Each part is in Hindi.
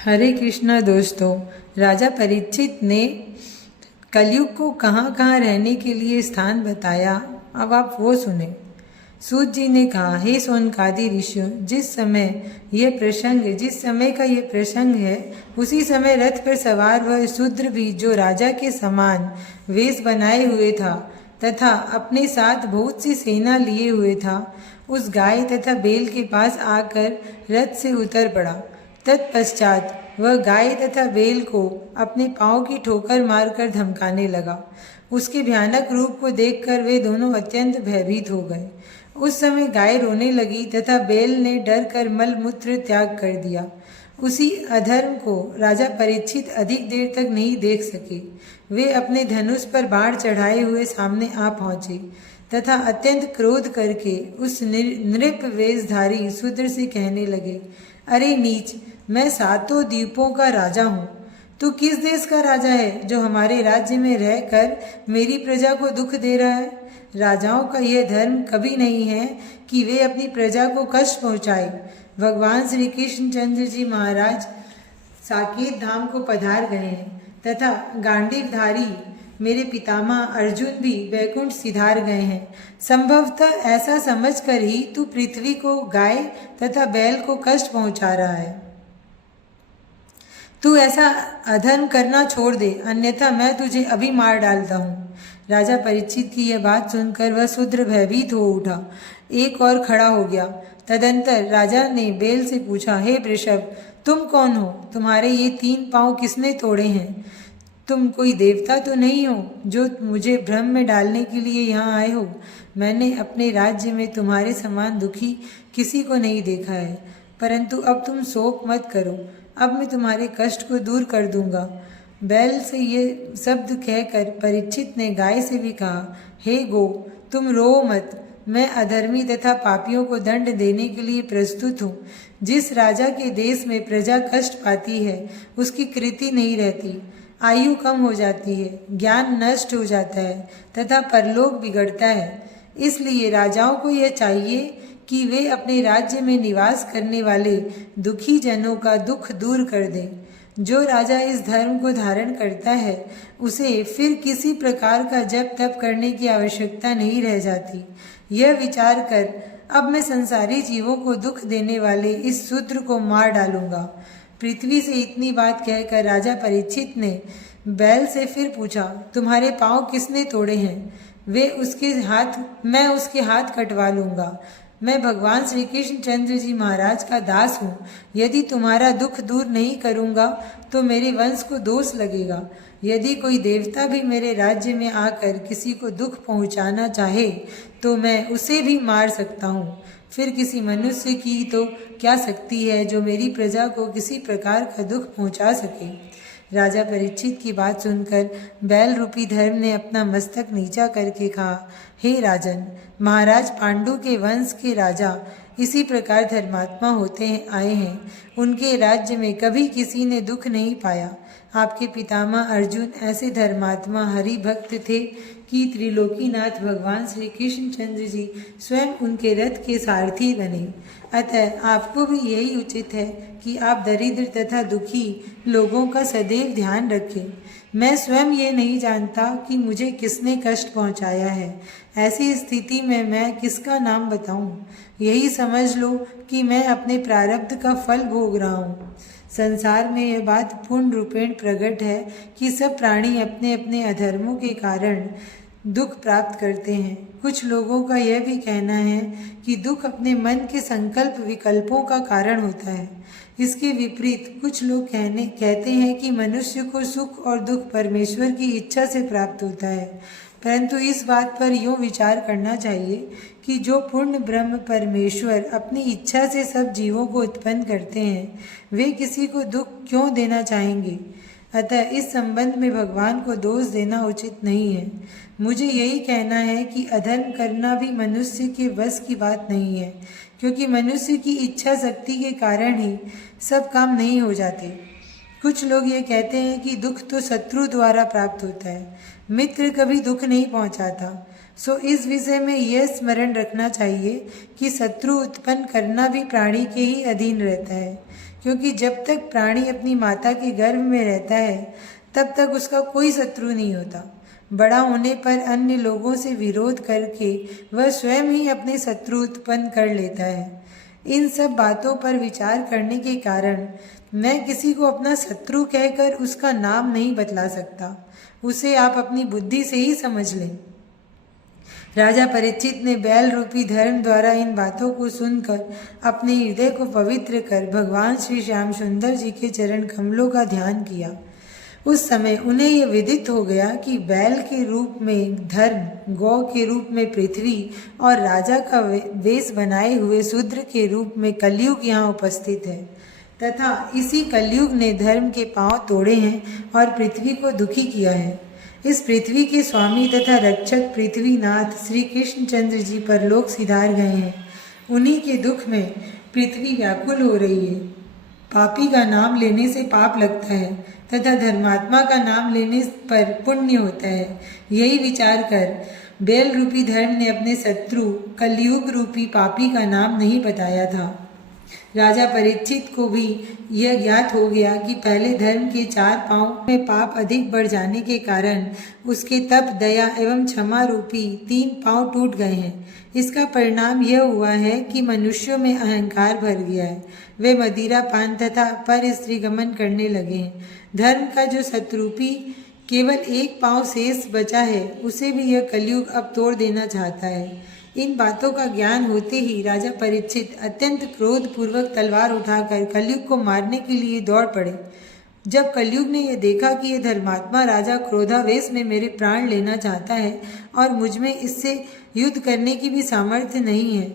हरे कृष्णा दोस्तों। राजा परीक्षित ने कलयुग को कहाँ कहाँ रहने के लिए स्थान बताया, अब आप वो सुने। सूत जी ने कहा, हे सोनकादि ऋषियों, जिस समय का ये प्रसंग है, उसी समय रथ पर सवार वह शूद्र भी जो राजा के समान वेश बनाए हुए था तथा अपने साथ बहुत सी सेना लिए हुए था, उस गाय तथा बैल के पास आकर रथ से उतर पड़ा। तत्पश्चात वह गाय तथा बैल को अपने पांव की ठोकर मारकर धमकाने लगा। उसके भयानक रूप को देखकर वे दोनों अत्यंत भयभीत हो गए। उस समय गाय रोने लगी तथा बैल ने डर कर मल मूत्र त्याग कर दिया। उसी अधर्म को राजा परीक्षित अधिक देर तक नहीं देख सके। वे अपने धनुष पर बाण चढ़ाए हुए सामने आ पहुंचे तथा अत्यंत क्रोध करके उस नृप वेशधारी शूद्र से कहने लगे, अरे नीच, मैं सातों द्वीपों का राजा हूँ। तू किस देश का राजा है जो हमारे राज्य में रहकर मेरी प्रजा को दुख दे रहा है? राजाओं का यह धर्म कभी नहीं है कि वे अपनी प्रजा को कष्ट पहुँचाए। भगवान श्री कृष्ण चंद्र जी महाराज साकेत धाम को पधार गए हैं तथा गांडीवधारी मेरे पितामह अर्जुन भी वैकुंठ सिधार गए हैं। संभवतः ऐसा समझकर ही तू पृथ्वी को, गाय तथा बैल को कष्ट पहुंचा रहा है। तू ऐसा अधर्म करना छोड़ दे, अन्यथा मैं तुझे अभी मार डालता हूँ। राजा परीक्षित की यह बात सुनकर वह शूद्र भयभीत हो उठा, एक और खड़ा हो गया। तदंतर राजा ने बैल से पूछा, हे वृषभ, तुम कौन हो? तुम्हारे ये 3 पांव किसने तोड़े हैं? तुम कोई देवता तो नहीं हो जो मुझे भ्रम में डालने के लिए यहाँ आए हो? मैंने अपने राज्य में तुम्हारे समान दुखी किसी को नहीं देखा है, परंतु अब तुम शोक मत करो, अब मैं तुम्हारे कष्ट को दूर कर दूंगा। बैल से ये शब्द कहकर परीक्षित ने गाय से भी कहा, हे गो, तुम रो मत, मैं अधर्मी तथा पापियों को दंड देने के लिए प्रस्तुत हूँ। जिस राजा के देश में प्रजा कष्ट पाती है, उसकी कृति नहीं रहती, आयु कम हो जाती है, ज्ञान नष्ट हो जाता है तथा परलोक बिगड़ता है। इसलिए राजाओं को यह चाहिए कि वे अपने राज्य में निवास करने वाले दुखी जनों का दुख दूर कर दें। जो राजा इस धर्म को धारण करता है, उसे फिर किसी प्रकार का जप तप करने की आवश्यकता नहीं रह जाती। यह विचार कर अब मैं संसारी जीवों को दुख देने वाले इस शूद्र को मार डालूंगा। पृथ्वी से इतनी बात कहकर राजा परीक्षित ने बैल से फिर पूछा, तुम्हारे पांव किसने तोड़े हैं? मैं उसके हाथ कटवा लूंगा। मैं भगवान श्री कृष्ण चंद्र जी महाराज का दास हूँ। यदि तुम्हारा दुख दूर नहीं करूँगा तो मेरे वंश को दोष लगेगा। यदि कोई देवता भी मेरे राज्य में आकर किसी को दुख पहुँचाना चाहे तो मैं उसे भी मार सकता हूँ। फिर किसी मनुष्य की तो क्या शक्ति है जो मेरी प्रजा को किसी प्रकार का दुख पहुँचा सके। राजा परीक्षित की बात सुनकर बैल रूपी धर्म ने अपना मस्तक नीचा करके कहा, हे राजन, महाराज पांडु के वंश के राजा इसी प्रकार धर्मात्मा होते आए हैं। उनके राज्य में कभी किसी ने दुख नहीं पाया। आपके पितामह अर्जुन ऐसे धर्मात्मा हरि भक्त थे कि त्रिलोकीनाथ भगवान श्री कृष्ण चंद्र जी स्वयं उनके रथ के सारथी बने। अतः आपको भी यही उचित है कि आप दरिद्र तथा दुखी लोगों का सदैव ध्यान रखें। मैं स्वयं ये नहीं जानता कि मुझे किसने कष्ट पहुंचाया है। ऐसी स्थिति में मैं किसका नाम बताऊं? यही समझ लो कि मैं अपने प्रारब्ध का फल भोग रहा हूँ। संसार में यह बात पूर्ण रूपेण प्रकट है कि सब प्राणी अपने अपने अधर्मों के कारण दुख प्राप्त करते हैं। कुछ लोगों का यह भी कहना है कि दुख अपने मन के संकल्प विकल्पों का कारण होता है। इसके विपरीत कुछ लोग कहते हैं कि मनुष्य को सुख और दुख परमेश्वर की इच्छा से प्राप्त होता है। परंतु इस बात पर यूँ विचार करना चाहिए कि जो पूर्ण ब्रह्म परमेश्वर अपनी इच्छा से सब जीवों को उत्पन्न करते हैं, वे किसी को दुख क्यों देना चाहेंगे? अतः इस संबंध में भगवान को दोष देना उचित नहीं है। मुझे यही कहना है कि अधर्म करना भी मनुष्य के बस की बात नहीं है, क्योंकि मनुष्य की इच्छा शक्ति के कारण ही सब काम नहीं हो जाते। कुछ लोग ये कहते हैं कि दुख तो शत्रु द्वारा प्राप्त होता है, मित्र कभी दुख नहीं पहुंचाता। सो इस विषय में यह स्मरण रखना चाहिए कि शत्रु उत्पन्न करना भी प्राणी के ही अधीन रहता है, क्योंकि जब तक प्राणी अपनी माता के गर्भ में रहता है तब तक उसका कोई शत्रु नहीं होता। बड़ा होने पर अन्य लोगों से विरोध करके वह स्वयं ही अपने शत्रु उत्पन्न कर लेता है। इन सब बातों पर विचार करने के कारण मैं किसी को अपना शत्रु कहकर उसका नाम नहीं बतला सकता। उसे आप अपनी बुद्धि से ही समझ लें। राजा परीक्षित ने बैल रूपी धर्म द्वारा इन बातों को सुनकर अपने हृदय को पवित्र कर भगवान श्री श्याम सुंदर जी के चरण कमलों का ध्यान किया। उस समय उन्हें यह विदित हो गया कि बैल के रूप में धर्म, गौ के रूप में पृथ्वी और राजा का वेश बनाए हुए शूद्र के रूप में कलयुग यहाँ उपस्थित है, तथा इसी कलयुग ने धर्म के पांव तोड़े हैं और पृथ्वी को दुखी किया है। इस पृथ्वी के स्वामी तथा रक्षक पृथ्वीनाथ श्री कृष्णचंद्र जी परलोक सिधार गए हैं। उन्हीं के दुख में पृथ्वी व्याकुल हो रही है। पापी का नाम लेने से पाप लगता है तथा धर्मात्मा का नाम लेने पर पुण्य होता है। यही विचार कर बैल रूपी धर्म ने अपने शत्रु कलयुग रूपी पापी का नाम नहीं बताया था। राजा परीक्षित को भी यह ज्ञात हो गया कि पहले धर्म के 4 पांव में पाप अधिक बढ़ जाने के कारण उसके तप, दया एवं क्षमा रूपी 3 पांव टूट गए हैं। इसका परिणाम यह हुआ है कि मनुष्यों में अहंकार भर गया है। वे मदिरा पान तथा पर स्त्री गमन करने लगे हैं। धर्म का जो शत्रुपी केवल 1 पांव शेष बचा है, उसे भी यह कलयुग अब तोड़ देना चाहता है। इन बातों का ज्ञान होते ही राजा परीक्षित अत्यंत क्रोध पूर्वक तलवार उठाकर कलयुग को मारने के लिए दौड़ पड़े। जब कलयुग ने यह देखा कि यह धर्मात्मा राजा क्रोधावेश में मेरे प्राण लेना चाहता है और मुझ में इससे युद्ध करने की भी सामर्थ्य नहीं है,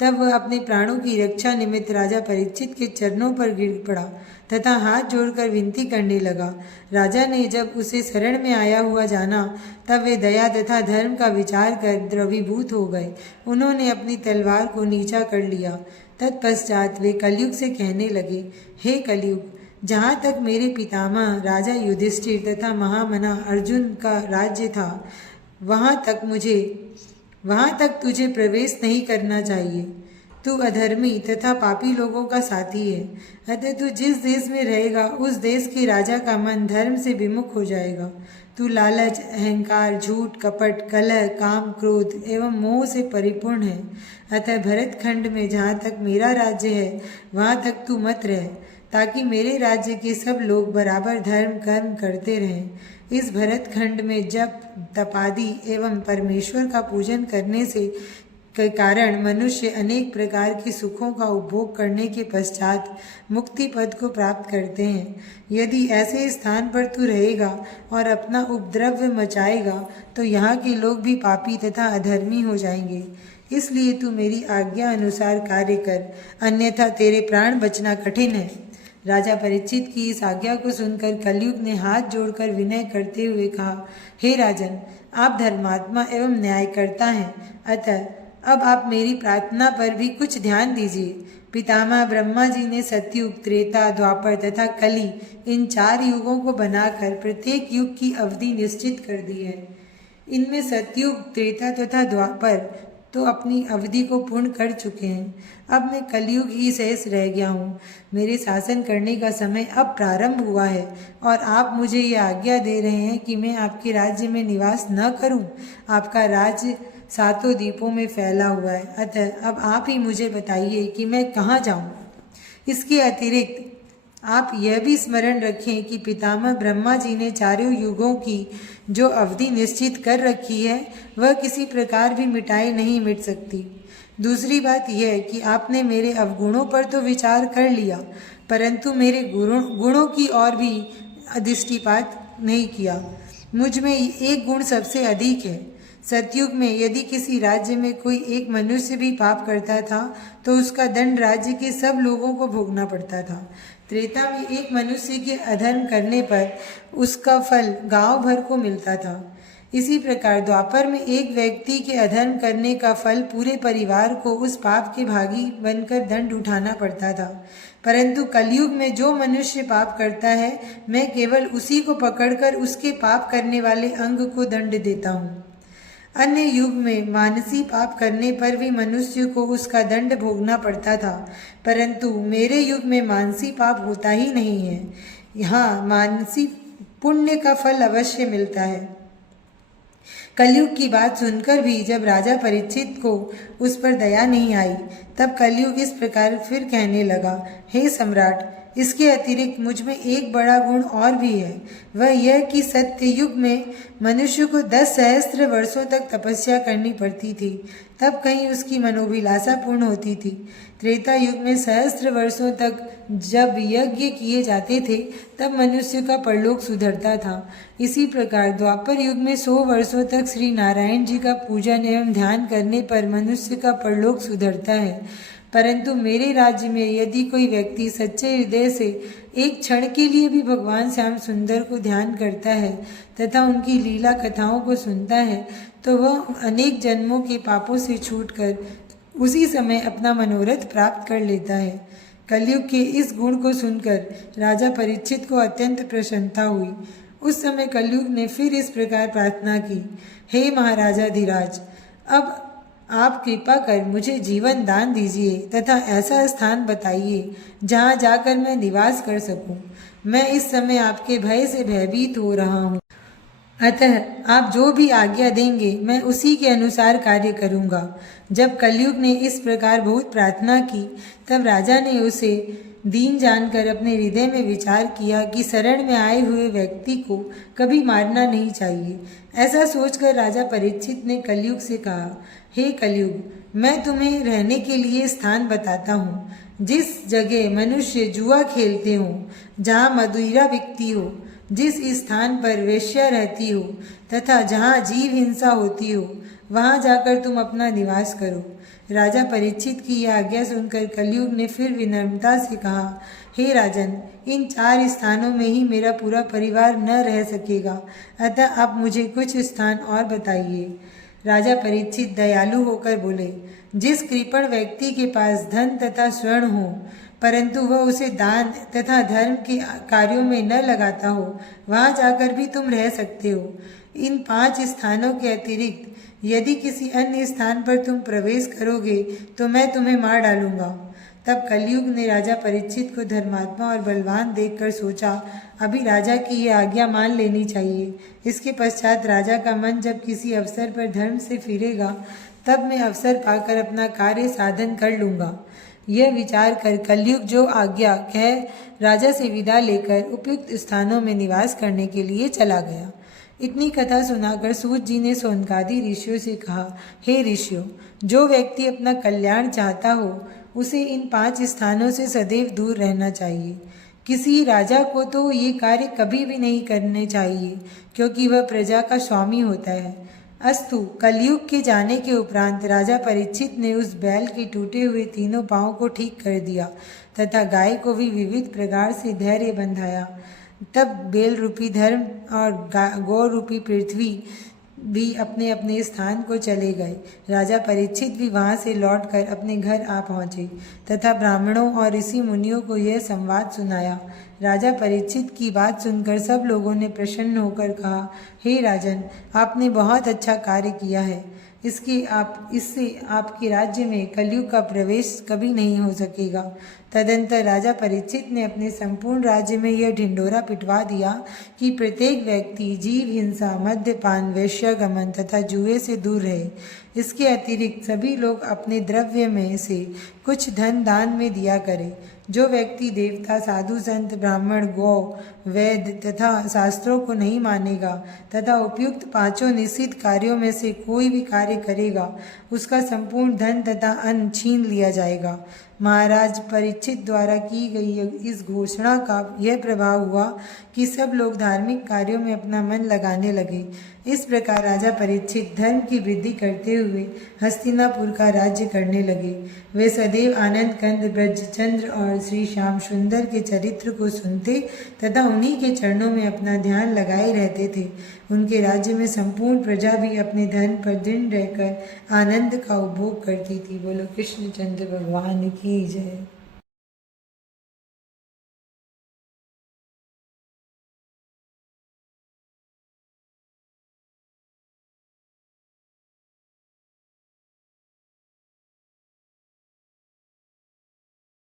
तब वह अपने प्राणों की रक्षा निमित्त राजा परीक्षित के चरणों पर गिर पड़ा तथा हाथ जोड़कर विनती करने लगा। राजा ने जब उसे शरण में आया हुआ जाना, तब वे दया तथा धर्म का विचार कर द्रवीभूत हो गए। उन्होंने अपनी तलवार को नीचा कर लिया। तत्पश्चात वे कलयुग से कहने लगे, हे कलयुग, जहाँ तक मेरे पितामह राजा युधिष्ठिर तथा महामना अर्जुन का राज्य था, वहाँ तक तुझे प्रवेश नहीं करना चाहिए। तू अधर्मी तथा पापी लोगों का साथी है। अतः तू जिस देश में रहेगा, उस देश के राजा का मन धर्म से विमुख हो जाएगा। तू लालच, अहंकार, झूठ, कपट, कलह, काम, क्रोध एवं मोह से परिपूर्ण है। अतः भरत खंड में जहाँ तक मेरा राज्य है, वहाँ तक तू मत रह, ताकि मेरे राज्य के सब लोग बराबर धर्म कर्म करते रहें। इस भरत खंड में जप, तपादि एवं परमेश्वर का पूजन करने से के कारण मनुष्य अनेक प्रकार के सुखों का उपभोग करने के पश्चात मुक्ति पद को प्राप्त करते हैं। यदि ऐसे स्थान पर तू रहेगा और अपना उपद्रव मचाएगा, तो यहाँ के लोग भी पापी तथा अधर्मी हो जाएंगे। इसलिए तू मेरी आज्ञा अनुसार कार्य कर, अन्यथा तेरे प्राण बचना कठिन है। राजा परीक्षित की इस आज्ञा को सुनकर कलयुग ने हाथ जोड़कर विनय करते हुए कहा, हे राजन, आप धर्मात्मा एवं न्यायकर्ता हैं, अतः अब आप मेरी प्रार्थना पर भी कुछ ध्यान दीजिए। पितामह ब्रह्मा जी ने सतयुग, त्रेता, द्वापर तथा कली इन 4 युगों को बनाकर प्रत्येक युग की अवधि निश्चित कर दी है। इनमें सतयुग, त्रेता तथा द्वापर तो अपनी अवधि को पूर्ण कर चुके हैं। अब मैं कलयुग ही शेष रह गया हूँ। मेरे शासन करने का समय अब प्रारंभ हुआ है और आप मुझे ये आज्ञा दे रहे हैं कि मैं आपके राज्य में निवास न करूँ। आपका राज्य 7 द्वीपों में फैला हुआ है, अतः अब आप ही मुझे बताइए कि मैं कहाँ जाऊँ। इसके अतिरिक्त आप यह भी स्मरण रखें कि पितामह ब्रह्मा जी ने 4 युगों की जो अवधि निश्चित कर रखी है, वह किसी प्रकार भी मिटाई नहीं मिट सकती। दूसरी बात यह कि आपने मेरे अवगुणों पर तो विचार कर लिया, परंतु मेरे गुणों की ओर भी दृष्टिपात नहीं किया। मुझ में एक गुण सबसे अधिक है। सतयुग में यदि किसी राज्य में कोई एक मनुष्य भी पाप करता था, तो उसका दंड राज्य के सब लोगों को भोगना पड़ता था। त्रेता में एक मनुष्य के अधर्म करने पर उसका फल गांव भर को मिलता था। इसी प्रकार द्वापर में एक व्यक्ति के अधर्म करने का फल पूरे परिवार को उस पाप के भागी बनकर दंड उठाना पड़ता था। परंतु कलयुग में जो मनुष्य पाप करता है, मैं केवल उसी को पकड़कर उसके पाप करने वाले अंग को दंड देता हूँ। अन्य युग में मानसी पाप करने पर भी मनुष्य को उसका दंड भोगना पड़ता था, परंतु मेरे युग में मानसी पाप होता ही नहीं है। यहाँ मानसी पुण्य का फल अवश्य मिलता है। कलयुग की बात सुनकर भी जब राजा परीक्षित को उस पर दया नहीं आई, तब कलयुग इस प्रकार फिर कहने लगा, हे सम्राट, इसके अतिरिक्त मुझ में एक बड़ा गुण और भी है। वह यह कि सत्य युग में मनुष्य को 10 सहस्त्र वर्षों तक तपस्या करनी पड़ती थी, तब कहीं उसकी मनोभिलाषा पूर्ण होती थी। त्रेता युग में सहस्त्र वर्षों तक जब यज्ञ किए जाते थे, तब मनुष्य का परलोक सुधरता था। इसी प्रकार द्वापर युग में 100 वर्षों तक श्री नारायण जी का पूजन एवं ध्यान करने पर मनुष्य का परलोक सुधरता है। परंतु मेरे राज्य में यदि कोई व्यक्ति सच्चे हृदय से एक क्षण के लिए भी भगवान श्याम सुंदर को ध्यान करता है तथा उनकी लीला कथाओं को सुनता है, तो वह अनेक जन्मों के पापों से छूटकर उसी समय अपना मनोरथ प्राप्त कर लेता है। कलयुग के इस गुण को सुनकर राजा परीक्षित को अत्यंत प्रसन्नता हुई। उस समय कलयुग ने फिर इस प्रकार प्रार्थना की, हे महाराजाधिराज, अब आप कृपा कर मुझे जीवन दान दीजिए तथा ऐसा स्थान बताइए जहाँ जाकर मैं निवास कर सकूं। मैं इस समय आपके भय से भयभीत हो रहा हूँ, अतः आप जो भी आज्ञा देंगे मैं उसी के अनुसार कार्य करूँगा। जब कलयुग ने इस प्रकार बहुत प्रार्थना की, तब राजा ने उसे दीन जानकर अपने हृदय में विचार किया कि शरण में आए हुए व्यक्ति को कभी मारना नहीं चाहिए। ऐसा सोचकर राजा परीक्षित ने कलयुग से कहा, हे कलयुग, मैं तुम्हें रहने के लिए स्थान बताता हूँ। जिस जगह मनुष्य जुआ खेलते हों, जहाँ मदिरा बिकती हो, जिस स्थान पर वेश्या रहती हो तथा जहाँ जीव हिंसा होती हो, वहाँ जाकर तुम अपना निवास करो। राजा परीक्षित की यह आज्ञा सुनकर कलयुग ने फिर विनम्रता से कहा, हे राजन, इन 4 स्थानों में ही मेरा पूरा परिवार न रह सकेगा, अतः आप मुझे कुछ स्थान और बताइए। राजा परीक्षित दयालु होकर बोले, जिस कृपण व्यक्ति के पास धन तथा स्वर्ण हो, परंतु वह उसे दान तथा धर्म के कार्यों में न लगाता हो, वहाँ जाकर भी तुम रह सकते हो। इन 5 स्थानों के अतिरिक्त यदि किसी अन्य स्थान पर तुम प्रवेश करोगे तो मैं तुम्हें मार डालूंगा। तब कलयुग ने राजा परीक्षित को धर्मात्मा और बलवान देखकर सोचा, अभी राजा की यह आज्ञा मान लेनी चाहिए। इसके पश्चात राजा का मन जब किसी अवसर पर धर्म से फिरेगा, तब मैं अवसर पाकर अपना कार्य साधन कर लूँगा। यह विचार कर कलयुग जो आज्ञा कह राजा से विदा लेकर उपयुक्त स्थानों में निवास करने के लिए चला गया। इतनी कथा सुनाकर सूत जी ने सोनकादि ऋषियों से कहा, हे ऋषियों, जो व्यक्ति अपना कल्याण चाहता हो उसे इन 5 स्थानों से सदैव दूर रहना चाहिए। किसी राजा को तो ये कार्य कभी भी नहीं करने चाहिए, क्योंकि वह प्रजा का स्वामी होता है। अस्तु, कलयुग के जाने के उपरांत राजा परीक्षित ने उस बैल के टूटे हुए तीनों पांवों को ठीक कर दिया तथा गाय को भी विविध प्रकार से धैर्य बंधाया। तब बेल रूपी धर्म और गौ रूपी पृथ्वी भी अपने अपने स्थान को चले गए। राजा परीक्षित भी वहां से लौटकर अपने घर आ पहुँचे तथा ब्राह्मणों और ऋषि मुनियों को यह संवाद सुनाया। राजा परीक्षित की बात सुनकर सब लोगों ने प्रसन्न होकर कहा, हे राजन, आपने बहुत अच्छा कार्य किया है। इससे आपके राज्य में कलयुग का प्रवेश कभी नहीं हो सकेगा। तदंतर राजा परीक्षित ने अपने संपूर्ण राज्य में यह ढिंढोरा पिटवा दिया कि प्रत्येक व्यक्ति जीव हिंसा, मद्यपान, वेश्यागमन तथा जुए से दूर रहे। इसके अतिरिक्त सभी लोग अपने द्रव्य में से कुछ धन दान में दिया करें। जो व्यक्ति देवता, साधु, संत, ब्राह्मण, गौ, वेद तथा शास्त्रों को नहीं मानेगा तथा उपयुक्त 5 निश्चित कार्यों में से कोई भी कार्य करेगा, उसका संपूर्ण धन तथा अन्न छीन लिया जाएगा। महाराज परीक्षित द्वारा की गई इस घोषणा का यह प्रभाव हुआ कि सब लोग धार्मिक कार्यों में अपना मन लगाने लगे। इस प्रकार राजा परीक्षित धर्म की वृद्धि करते हुए हस्तिनापुर का राज्य करने लगे। वे सदैव आनंद कंद, ब्रजचंद्र और श्री श्याम सुंदर के चरित्र को सुनते तथा उन्हीं के चरणों में अपना ध्यान लगाए रहते थे। उनके राज्य में संपूर्ण प्रजा भी अपने धन पर दृढ़ रहकर आनंद का उपभोग करती थी। बोलो कृष्ण चंद्र भगवान की जय।